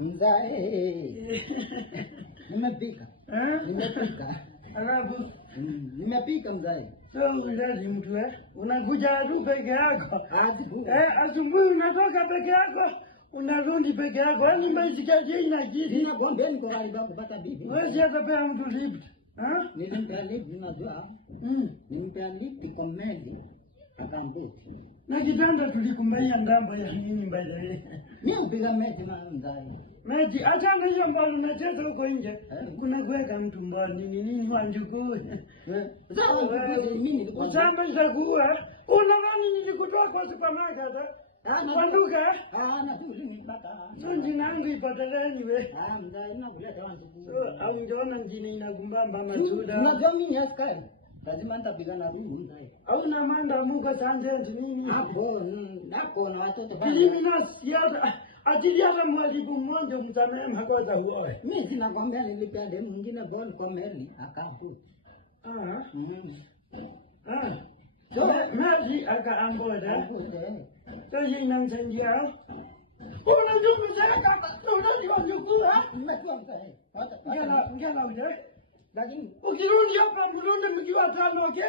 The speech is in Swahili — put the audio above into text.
Mzee. Nimepika. Nimepika. Alafu nimepika mzee. So unadai mtu unakuja tu peke yako. Hadi asubuhi unatoka peke yako. Unarudi peke yako. Yaani umejikaje ina kitu. Ninakwambia niko karibu kupata bibi. Wewe atapea mtu lift. Nilimpea lift unajua. Nilimpea lift komedi akambuti. Na kitanda tulikumbaya ndambo ya nini mbele. Mimi mpiga mechi mzee. Mechi achana hiyo mbalo unacheza huko nje. Kuna kuweka mtu mbalo nini wanjukuu. Mimi usamba itakuwa. Unadhani nilikutoa kwa supermarket? Kwa duka? Na tu nipata. Sio jina yangu ipoteleni we. Mzee nakuleta wanjukuu. Au njoona mjini inagumbamba masuda. Unajua mimi askari. Lazima nitapigana rungu mzee. Au na manda muka tangenti nini? Hapo na watoto bali. Mimi na siasa ajili hata mwalimu mmoja mtamee makosa huo. Mimi sinakwambia nilipea demu mwingine ball komeli akafu. So maji akaamboda. So yeye inamchangia. Unajua mtaka unajua nyukua. Nimekuwa mzee. Ngela uje. Lakini ukirudi hapa mrudi mkiwa tano okay?